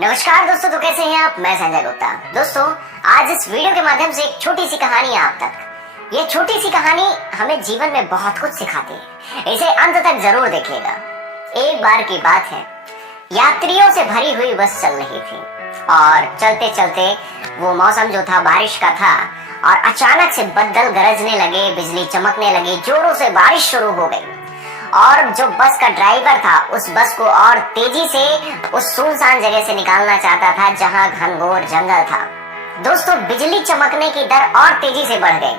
नमस्कार दोस्तों, तो कैसे हैं आप। मैं संजय गुप्ता। दोस्तों, आज इस वीडियो के माध्यम से एक छोटी सी कहानी है आप तक। ये छोटी सी कहानी हमें जीवन में बहुत कुछ सिखाती है, इसे अंत तक जरूर देखिएगा। एक बार की बात है, यात्रियों से भरी हुई बस चल रही थी और चलते चलते वो मौसम जो था बारिश का था और अचानक से बदल गरजने लगे, बिजली चमकने लगी, जोरों से बारिश शुरू हो गई और जो बस का ड्राइवर था उस बस को और तेजी से उस सुनसान जगह से निकालना चाहता था जहां घनघोर जंगल था। दोस्तों, बिजली चमकने की दर और तेजी से बढ़ गई।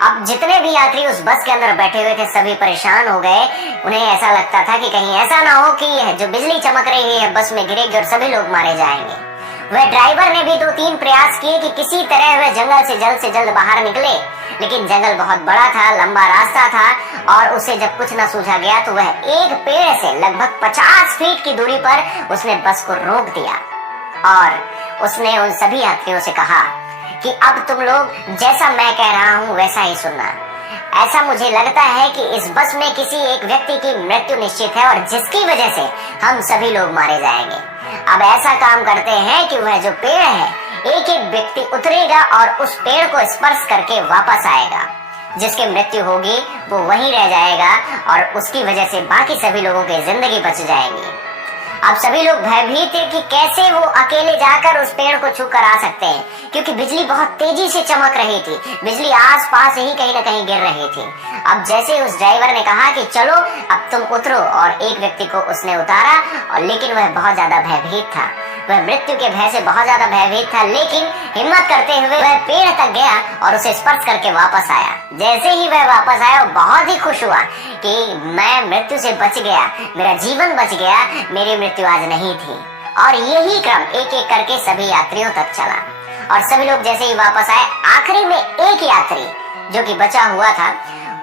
अब जितने भी यात्री उस बस के अंदर बैठे हुए थे सभी परेशान हो गए। उन्हें ऐसा लगता था कि कहीं ऐसा ना हो कि यह जो बिजली चमक रही है बस में गिरेगी और सभी लोग मारे जाएंगे। वह ड्राइवर ने भी 2-3 प्रयास किए कि किसी तरह वह जंगल से जल्द बाहर निकले, लेकिन जंगल बहुत बड़ा था, लंबा रास्ता था और उसे जब कुछ न सूझा गया तो वह एक पेड़ से लगभग 50 फीट की दूरी पर उसने बस को रोक दिया और उसने उन सभी यात्रियों से कहा कि अब तुम लोग जैसा मैं कह रहा हूं वैसा ही सुनना। ऐसा मुझे लगता है कि इस बस में किसी एक व्यक्ति की मृत्यु निश्चित है और जिसकी वजह से हम सभी लोग मारे जाएंगे। अब ऐसा काम करते हैं कि वह जो पेड़ है, एक एक व्यक्ति उतरेगा और उस पेड़ को स्पर्श करके वापस आएगा। जिसकी मृत्यु होगी वो वहीं रह जाएगा और उसकी वजह से बाकी सभी लोगों की जिंदगी बच जाएगी। अब सभी लोग भयभीत थे कि कैसे वो अकेले जाकर उस पेड़ को छू कर आ सकते हैं, क्योंकि बिजली बहुत तेजी से चमक रही थी, बिजली आसपास ही कहीं न कहीं गिर रही थी। अब जैसे उस ड्राइवर ने कहा कि चलो अब तुम उतरो, और एक व्यक्ति को उसने उतारा और लेकिन वह बहुत ज्यादा भयभीत था। वह मृत्यु के भय से बहुत ज्यादा भयभीत था, लेकिन हिम्मत करते हुए वह पेड़ तक गया और उसे स्पर्श करके वापस आया। जैसे ही वह वापस आया वो बहुत ही खुश हुआ कि मैं मृत्यु से बच गया, मेरा जीवन बच गया, मेरी मृत्यु आज नहीं थी। और यही क्रम एक एक करके सभी यात्रियों तक चला और सभी लोग जैसे ही वापस आए, आखिरी में एक यात्री जो कि बचा हुआ था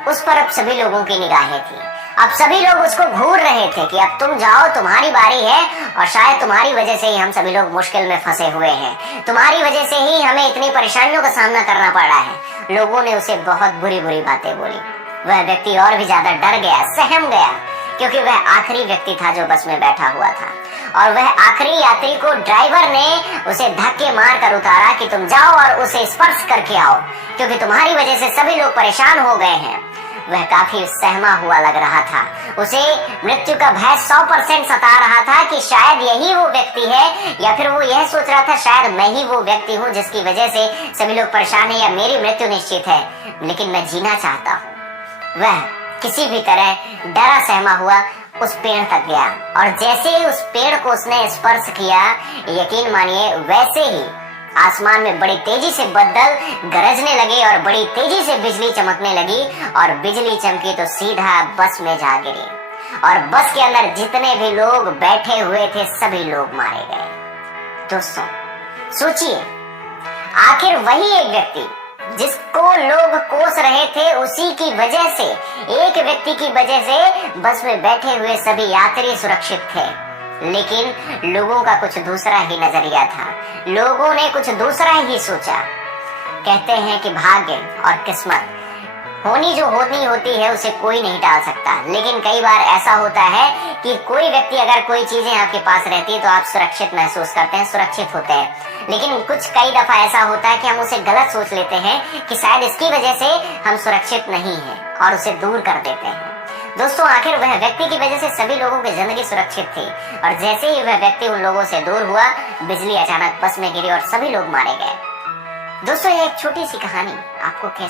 उस पर अब सभी लोगों की निगाहें थी। अब सभी लोग उसको घूर रहे थे कि अब तुम जाओ, तुम्हारी बारी है और शायद तुम्हारी वजह से ही हम सभी लोग मुश्किल में फंसे हुए हैं, तुम्हारी वजह से ही हमें इतनी परेशानियों का सामना करना पड़ रहा है। लोगों ने उसे बहुत बुरी बुरी बातें बोली। वह व्यक्ति और भी ज्यादा डर गया, सहम गया, क्योंकि वह आखिरी व्यक्ति था जो बस में बैठा हुआ था और वह आखिरी यात्री को ड्राइवर ने उसे धक्के मार कर उतारा कि तुम जाओ और उसे स्पर्श करके आओ, क्योंकि तुम्हारी वजह से सभी लोग परेशान हो गए हैं। वह काफी सहमा हुआ लग रहा था, उसे मृत्यु का भय 100% सता रहा था कि शायद यही वो व्यक्ति है, या फिर वो यह सोच रहा था शायद मैं ही वो व्यक्ति हूँ जिसकी वजह से सभी लोग परेशान हैं, या मेरी मृत्यु निश्चित है, लेकिन मैं जीना चाहता हूँ। वह किसी भी तरह डरा सहमा हुआ उस पेड़ तक गया और जैसे ही उस पेड़ को उसने स्पर्श किया, यकीन मानिए वैसे ही आसमान में बड़ी तेजी से बदल गरजने लगे और बड़ी तेजी से बिजली चमकने लगी और बिजली चमकी तो सीधा बस में जा गिरी और बस के अंदर जितने भी लोग बैठे हुए थे सभी लोग मारे गए। दोस्तों, सोचिए, आखिर वही एक व्यक्ति जिसको लोग कोस रहे थे, उसी की वजह से, एक व्यक्ति की वजह से बस में बैठे हुए सभी यात्री सुरक्षित थे। लेकिन लोगों का कुछ दूसरा ही नजरिया था, लोगों ने कुछ दूसरा ही सोचा। कहते हैं कि भाग्य और किस्मत होनी जो होती है उसे कोई नहीं टाल सकता, लेकिन कई बार ऐसा होता है कि कोई व्यक्ति, अगर कोई चीजें आपके पास रहती है तो आप सुरक्षित महसूस करते हैं, सुरक्षित होते हैं, लेकिन कुछ कई दफा ऐसा होता है कि हम उसे गलत सोच लेते हैं कि शायद इसकी वजह से हम सुरक्षित नहीं हैं और उसे दूर कर देते हैं। दोस्तों, आखिर वह व्यक्ति की वजह से सभी लोगों की जिंदगी सुरक्षित थी और जैसे ही वह व्यक्ति उन लोगों से दूर हुआ, बिजली अचानक बस में गिरी और सभी लोग मारे गए। दोस्तों, ये एक छोटी सी कहानी आपको कैसी